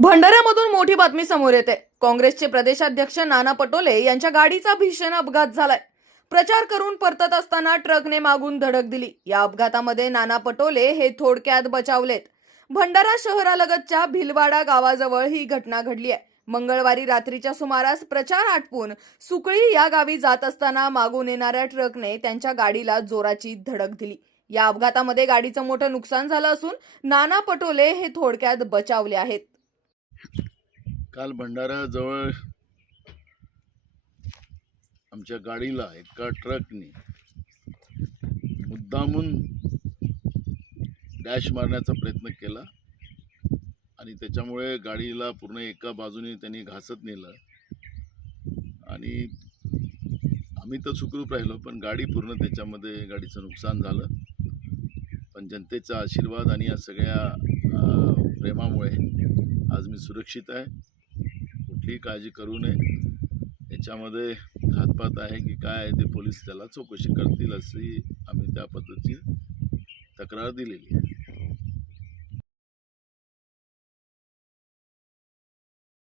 भंडाऱ्यामधून मोठी बातमी समोर येते. काँग्रेसचे प्रदेशाध्यक्ष नाना पटोले यांच्या गाडीचा भीषण अपघात झालाय. प्रचार करून परतत असताना ट्रकने मागून धडक दिली. या अपघातामध्ये नाना पटोले हे थोडक्यात बचावलेत. भंडारा शहरालगतच्या भिलवाडा गावाजवळ ही घटना घडली आहे. मंगळवारी रात्रीच्या सुमारास प्रचार आटपून सुकळी या गावी जात असताना मागून येणाऱ्या ट्रकने त्यांच्या गाडीला जोराची धडक दिली. या अपघातामध्ये गाडीचं मोठं नुकसान झालं असून नाना पटोले हे थोडक्यात बचावले आहेत. काल भंडारा जवळ आमच्या गाडीला एका ट्रकने मुद्दामून डॅश मारण्याचा प्रयत्न केला आणि त्याच्यामुळे गाडीला पूर्ण एका बाजूने त्यांनी घासत नेलं. आणि आम्ही तर सुखरूप राहिलो पण गाडी पूर्ण त्याच्यामध्ये गाडीचं नुकसान झालं. पण जनतेचा आशीर्वाद आणि या सगळ्या प्रेमामुळे आज मी सुरक्षित आहे. कुठलीही काळजी करू नये. याच्यामध्ये घातपात आहे की काय आहे ते पोलीस त्याला चौकशी करतील अशी आम्ही त्या पद्धतीची तक्रार दिलेली आहे.